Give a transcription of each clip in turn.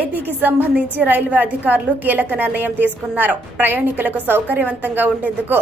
ఏపీకి సంబంధించి రైల్వే అధికారులు కీలక నిర్ణయం తీసుకున్నారు. ప్రయాణికులకు సౌకర్యవంతంగా ఉండేందుకు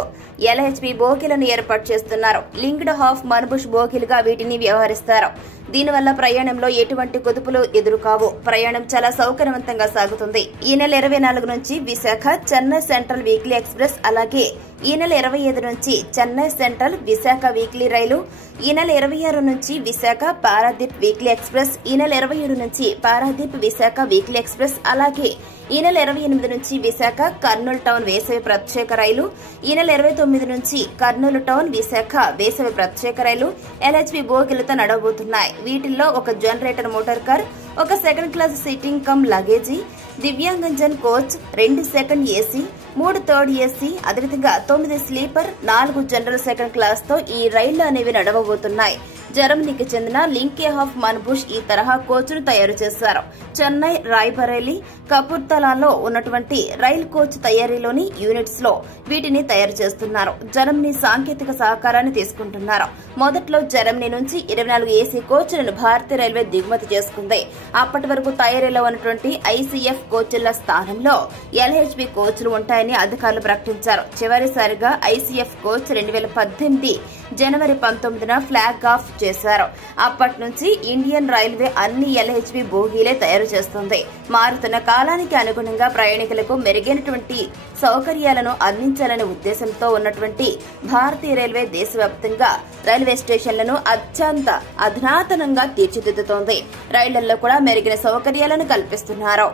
ఎల్హెచ్బి బోగీలను ఏర్పాటు చేస్తున్నారు. లింక్డ్ హాఫ్ మన్బుష్ బోగీలుగా వీటిని వ్యవహరిస్తారు. దీనివల్ల ప్రయాణంలో ఎటువంటి కుదుపులు ఎదురుకావు. ప్రయాణం చాలా సౌకర్యవంతంగా సాగుతుంది. ఈ నెల 24 నుంచి Visakha Chennai central weekly express, అలాగే ఈ నెల 25 నుంచి చెన్నై సెంట్రల్ విశాఖ వీక్లీ రైలు, ఈ నెల 26 నుంచి విశాఖ పారాదీప్ వీక్లీ ఎక్స్ప్రెస్, ఈ నెల 27 నుంచి పారాదీప్ విశాఖ వీక్లీ ఎక్స్ప్రెస్, అలాగే ఈ నెల 28 నుంచి విశాఖ కర్నూలు టౌన్ వేసవి ప్రత్యేక రైలు, ఈ నెల 29 నుంచి కర్నూలు టౌన్ విశాఖ వేసవి ప్రత్యేక రైలు ఎల్హెచ్బి బోగీలతో నడవబోతున్నాయి. వీటిల్లో ఒక జనరేటర్ మోటార్ కార్, ఒక second class sitting cum luggage, దివ్యాంగంజన్ coach, 2 second AC, 3 third AC, అదేవిధంగా 9 స్లీపర్, 4 జనరల్ సెకండ్ క్లాస్ తో ఈ రైళ్లు అనేవి నడవబోతున్నాయి. జర్మనీకి చెందిన లింకే హాఫ్ మన్బుష్ ఈ తరహా కోచ్ను తయారు చేశారు. చెన్నై, రాయ్బరేలీ, కపూర్తలాలో ఉన్నటువంటి రైల్ కోచ్ తయారీలోని యూనిట్స్ లో వీటిని తయారు చేస్తున్నారు. జర్మనీ సాంకేతిక సహకారాన్ని తీసుకుంటున్నారు. మొదట్లో జర్మనీ నుంచి 24 ఏసీ కోచ్లను భారతీయ రైల్వే దిగుమతి చేసుకుంది. అప్పటి వరకు తయారీలో ఉన్నటువంటి ఐసీఎఫ్ కోచ్ల స్థానంలో ఎల్హెచ్బి కోచ్లు ఉంటాయని అధికారులు ప్రకటించారు. చివరిసారిగా ఐసీఎఫ్ కోచ్ 2018 జనవరి 19న ఫ్లాగ్ ఆఫ్ చేశారు. అప్పటి నుంచి ఇండియన్ రైల్వే అన్ని ఎల్హెచ్బి బోగీలే తయారు చేస్తుంది. మారుతున్న కాలానికి అనుగుణంగా ప్రయాణికులకు మెరుగైనటువంటి సౌకర్యాలను అందించాలనే ఉద్దేశంతో ఉన్నటువంటి భారతీయ రైల్వే దేశవ్యాప్తంగా రైల్వే స్టేషన్లను అత్యంత అధునాతనంగా తీర్చిదిద్దుతోంది. రైళ్లలో కూడా మెరుగైన సౌకర్యాలను కల్పిస్తున్నారు.